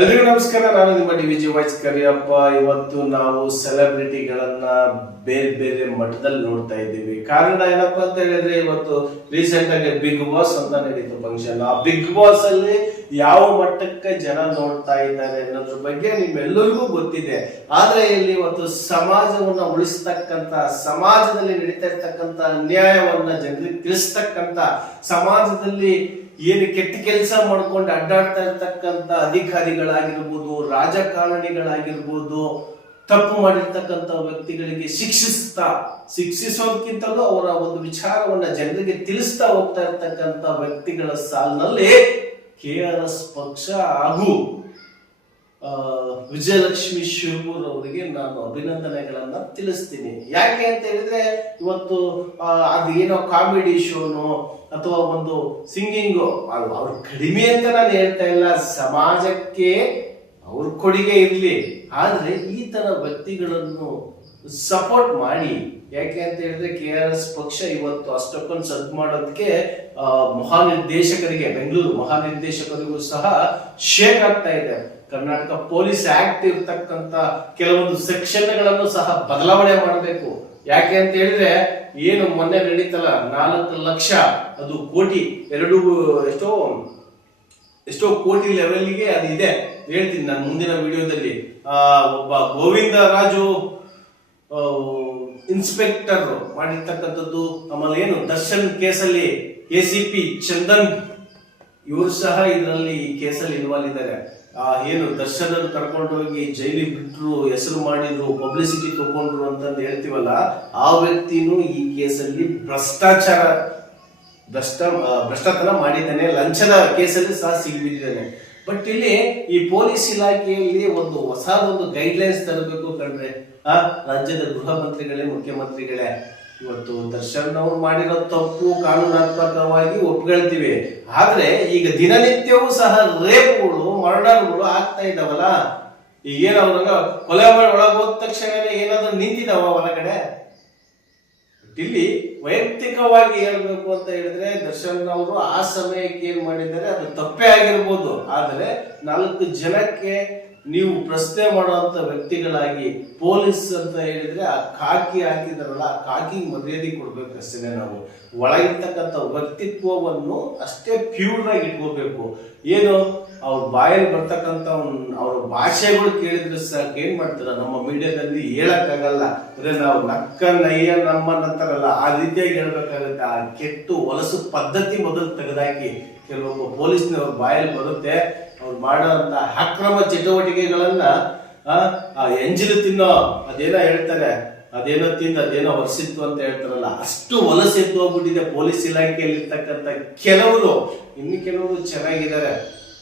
ಎಲ್ರಿಗೂ ನಮಸ್ಕಾರ, ನಾನು ನಿಮ್ಮ ಡಿ ವಿಜಿ ವಾಯ್ಸ್ ಕರಿಯಪ್ಪ. ಇವತ್ತು ನಾವು ಸೆಲೆಬ್ರಿಟಿಗಳನ್ನ ಬೇರೆ ಬೇರೆ ಮಟ್ಟದಲ್ಲಿ ನೋಡ್ತಾ ಇದ್ದೀವಿ. ಕಾರಣ ಏನಪ್ಪ ಅಂತ ಹೇಳಿದ್ರೆ, ಇವತ್ತು ರೀಸೆಂಟ್ ಆಗಿ ಬಿಗ್ ಬಾಸ್ ಅಂತ ನಡೀತು ಫಂಕ್ಷನ್ ಆ ಬಿಗ್ ಬಾಸ್ ಅಲ್ಲಿ ಯಾವ ಮಟ್ಟಕ್ಕೆ ಜನ ನೋಡ್ತಾ ಇದ್ದಾರೆ ಅನ್ನೋದ್ರ ಬಗ್ಗೆ ನಿಮ್ಮೆಲ್ಲರಿಗೂ ಗೊತ್ತಿದೆ. ಆದ್ರೆ ಇಲ್ಲಿ ಇವತ್ತು ಸಮಾಜವನ್ನ ಉಳಿಸ್ತಕ್ಕಂತ ಸಮಾಜದಲ್ಲಿ ನಡೀತಾ ಇರ್ತಕ್ಕಂತ ಅನ್ಯಾಯವನ್ನ ಜನರಿಗೆ ತಿಳಿಸ್ತಕ್ಕಂತ ಸಮಾಜದಲ್ಲಿ ಏನು ಕೆಟ್ಟ ಕೆಲಸ ಮಾಡ್ಕೊಂಡು ಅಡ್ಡಾಡ್ತಾ ಇರ್ತಕ್ಕಂತ ಅಧಿಕಾರಿಗಳಾಗಿರ್ಬೋದು, ರಾಜಕಾರಣಿಗಳಾಗಿರ್ಬೋದು, ತಪ್ಪು ಮಾಡಿರ್ತಕ್ಕಂಥ ವ್ಯಕ್ತಿಗಳಿಗೆ ಶಿಕ್ಷಿಸ್ತಾ ಶಿಕ್ಷಿಸೋದಕ್ಕಿಂತಲೂ ಅವರ ಒಂದು ವಿಚಾರವನ್ನ ಜನರಿಗೆ ತಿಳಿಸ್ತಾ ಹೋಗ್ತಾ ಇರ್ತಕ್ಕಂಥ ವ್ಯಕ್ತಿಗಳ ಸಾಲಿನಲ್ಲಿ ಕೆ ಆರ್ ಎಸ್ ಪಕ್ಷ ಹಾಗೂ ವಿಜಯಲಕ್ಷ್ಮಿ ಶಿವಮೂರ್ ಅವರಿಗೆ ನಾನು ಅಭಿನಂದನೆಗಳನ್ನ ತಿಳಿಸ್ತೀನಿ. ಯಾಕೆ ಅಂತ ಹೇಳಿದ್ರೆ, ಇವತ್ತು ಅದು ಏನೋ ಕಾಮಿಡಿ ಶೋನೋ ಅಥವಾ ಒಂದು ಸಿಂಗಿಂಗು ಅವ್ರು ಕಡಿಮೆ ಅಂತ ನಾನು ಹೇಳ್ತಾ ಇಲ್ಲ. ಸಮಾಜಕ್ಕೆ ಅವ್ರ ಕೊಡುಗೆ ಇರ್ಲಿ. ಆದ್ರೆ ಈ ತರ ವ್ಯಕ್ತಿಗಳನ್ನು ಸಪೋರ್ಟ್ ಮಾಡಿ. ಯಾಕೆ ಅಂತ ಹೇಳಿದ್ರೆ, ಕೆ ಆರ್ ಎಸ್ ಪಕ್ಷ ಇವತ್ತು ಅಷ್ಟಕ್ಕೊಂದು ಸದ್ ಮಾಡೋದಕ್ಕೆ ಮಹಾ ಮಹಾನಿರ್ದೇಶಕರಿಗೆ, ಬೆಂಗಳೂರು ಮಹಾನಿರ್ದೇಶಕರಿಗೂ ಸಹ ಶೇಕ್ ಆಗ್ತಾ ಇದೆ. ಕರ್ನಾಟಕ ಪೊಲೀಸ್ ಆಕ್ಟ್ ಇರ್ತಕ್ಕಂತ ಕೆಲವೊಂದು ಸೆಕ್ಷನ್ಗಳನ್ನು ಸಹ ಬದಲಾವಣೆ ಮಾಡಬೇಕು. ಯಾಕೆ ಅಂತ ಹೇಳಿದ್ರೆ, ಏನು ಮೊನ್ನೆ ನಡೀತಲ್ಲ, ನಾಲ್ಕು ಲಕ್ಷ, ಅದು ಕೋಟಿ, ಎರಡು, ಎಷ್ಟೋ ಎಷ್ಟೋ ಕೋಟಿ ಲೆವೆಲ್ಗೆ ಅದು ಇದೆ. ಹೇಳ್ತೀನಿ ನಾನು ಮುಂದಿನ ವಿಡಿಯೋದಲ್ಲಿ. ಆ, ಒಬ್ಬ ಗೋವಿಂದ ರಾಜು ಇನ್ಸ್ಪೆಕ್ಟರ್ ಮಾಡಿರ್ತಕ್ಕಂಥದ್ದು, ಆಮೇಲೆ ಏನು, ದರ್ಶನ್ ಕೇಸಲ್ಲಿ, ಎ ಸಿ ಪಿ ಚಂದನ್, ಇವರು ಸಹ ಇದರಲ್ಲಿ ಈ ಕೇಸಲ್ಲಿ ಇನ್ವಾಲ್ವ್ ಇದ್ದಾರೆ. ಏನು ದರ್ಶನ ಕರ್ಕೊಂಡು ಹೋಗಿ ಜೈಲಿ ಬಿಟ್ಟರು ಹೆಸರು ಮಾಡಿದ್ರು ಪಬ್ಲಿಸಿಟಿ ತಗೊಂಡ್ರು ಅಂತಂದು ಹೇಳ್ತೀವಲ್ಲ ಆ ವ್ಯಕ್ತಿನೂ ಈ ಕೇಸಲ್ಲಿ ಭ್ರಷ್ಟಾಚಾರ ಭ್ರಷ್ಟ ಆ, ಭ್ರಷ್ಟತನ ಮಾಡಿದ್ದಾನೆ. ಲಂಚನ ಕೇಸಲ್ಲಿ ಸಹ ಸಿಗಿಬಿಟ್ಟಿದ್ದಾನೆ ಬಟ್ ಇಲ್ಲಿ ಈ ಪೊಲೀಸ್ ಇಲಾಖೆಯಲ್ಲಿ ಒಂದು ಹೊಸ ಒಂದು ಗೈಡ್ಲೈನ್ಸ್ ತರಬೇಕು ಕಂಡ್ರೆ ಆ ರಾಜ್ಯದ ಗೃಹ ಮಂತ್ರಿಗಳೇ ಮುಖ್ಯಮಂತ್ರಿಗಳೇ ಇವತ್ತು ದರ್ಶನ್ ಅವ್ರು ಮಾಡಿರೋ ತಪ್ಪು ಕಾನೂನಾತ್ಮಕವಾಗಿ ಒಪ್ಕೊಳ್ತೀವಿ ಆದ್ರೆ ಈಗ ದಿನನಿತ್ಯವೂ ಸಹ ರೇಪ್ಗಳು ಮರಣಗಳು ಆಗ್ತಾ ಇದ್ದಾವಲ್ಲ ಈಗ ಏನು ಅವ್ರಾಗ ಕೊಲೆ ಮಾಡಿ ಒಳಗೆ ಹೋದ ತಕ್ಷಣ ಏನಾದ್ರೂ ನಿಂತಿದಾವ ಹೊರಗಡೆ ಇಲ್ಲಿ ವೈಯಕ್ತಿಕವಾಗಿ ಹೇಳ್ಬೇಕು ಅಂತ ಹೇಳಿದ್ರೆ ದರ್ಶನ್ ಅವರು ಆ ಸಮಯಕ್ಕೆ ಏನ್ ಮಾಡಿದ್ದಾರೆ, ಅದು ತಪ್ಪೇ ಆಗಿರ್ಬೋದು. ಆದ್ರೆ ನಾಲ್ಕು ಜನಕ್ಕೆ ನೀವು ಪ್ರಶ್ನೆ ಮಾಡುವಂತ ವ್ಯಕ್ತಿಗಳಾಗಿ ಪೊಲೀಸ್ ಅಂತ ಹೇಳಿದ್ರೆ ಆ ಕಾಕಿ ಹಾಕಿದಾರಲ್ಲ, ಆ ಕಾಕಿ ಮರ್ಯಾದೆ ಕೊಡ್ಬೇಕು ಅಷ್ಟೇ ನಾವು. ಒಳಗಿರ್ತಕ್ಕಂಥ ವ್ಯಕ್ತಿತ್ವವನ್ನು ಅಷ್ಟೇ ಪ್ಯೂರ್ ಆಗಿ ಇಟ್ಕೋಬೇಕು. ಏನು? ಅವ್ರ ಬಾಯಲ್ಲಿ ಬರ್ತಕ್ಕಂಥ ಅವ್ರ ಭಾಷೆಗಳು ಕೇಳಿದ್ರೆ ಸಾಕು. ಏನ್ ಮಾಡ್ತಾರ? ನಮ್ಮ ಮೀಡಿಯಾದಲ್ಲಿ ಹೇಳಕ್ಕಾಗಲ್ಲ. ಅಂದ್ರೆ ನಾವು ನಕ್ಕ ನಯ್ಯ ನಮ್ಮ ಅಂತಾರಲ್ಲ ಆ ರೀತಿಯಾಗಿ ಹೇಳ್ಬೇಕಾಗುತ್ತೆ. ಆ ಕೆಟ್ಟು ಹೊಲಸು ಪದ್ಧತಿ ಮೊದಲು ತೆಗೆದಾಕಿ. ಕೆಲವೊಬ್ಬ ಪೊಲೀಸ್ನವ್ರ ಬಾಯಲ್ಲಿ ಬರುತ್ತೆ. ಅವ್ರು ಮಾಡೋಂಥ ಅಕ್ರಮ ಚಟುವಟಿಕೆಗಳನ್ನು, ಆ ಎಂಜಿಲು ತಿನ್ನೋ ಅದೇನೋ ಹೇಳ್ತಾರೆ, ಅದೇನೋ ತಿಂದು ಅದೇನೋ ಹೊರಸಿತ್ತು ಅಂತ ಹೇಳ್ತಾರಲ್ಲ, ಅಷ್ಟು ಹೊಲಸೆತ್ತು ಹೋಗ್ಬಿಟ್ಟಿದೆ ಪೊಲೀಸ್ ಇಲಾಖೆಯಲ್ಲಿ ಇರ್ತಕ್ಕಂಥ ಕೆಲವರು. ಇನ್ನು ಕೆಲವರು ಚೆನ್ನಾಗಿದ್ದಾರೆ.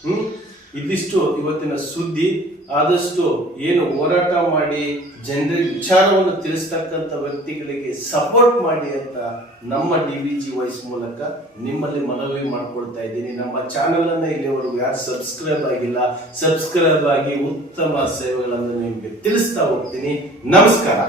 ಹ್ಮ್? ಇದಿಷ್ಟು ಇವತ್ತಿನ ಸುದ್ದಿ. ಆದಷ್ಟು ಏನು ಹೋರಾಟ ಮಾಡಿ ಜನರಿಗೆ ವಿಚಾರವನ್ನು ತಿಳಿಸ್ತಕ್ಕಂಥ ವ್ಯಕ್ತಿಗಳಿಗೆ ಸಪೋರ್ಟ್ ಮಾಡಿ ಅಂತ ನಮ್ಮ ಡಿ ವಿ ಜಿ ವಾಯ್ಸ್ ಮೂಲಕ ನಿಮ್ಮಲ್ಲಿ ಮನವಿ ಮಾಡ್ಕೊಳ್ತಾ ಇದ್ದೀನಿ. ನಮ್ಮ ಚಾನಲನ್ನು ಇಲ್ಲಿವರೆಗೂ ಯಾರು ಸಬ್ಸ್ಕ್ರೈಬ್ ಆಗಿಲ್ಲ ಸಬ್ಸ್ಕ್ರೈಬ್ ಆಗಿ ಉತ್ತಮ ಸೇವೆಗಳನ್ನು ನಿಮಗೆ ತಿಳಿಸ್ತಾ ಹೋಗ್ತೀನಿ. ನಮಸ್ಕಾರ.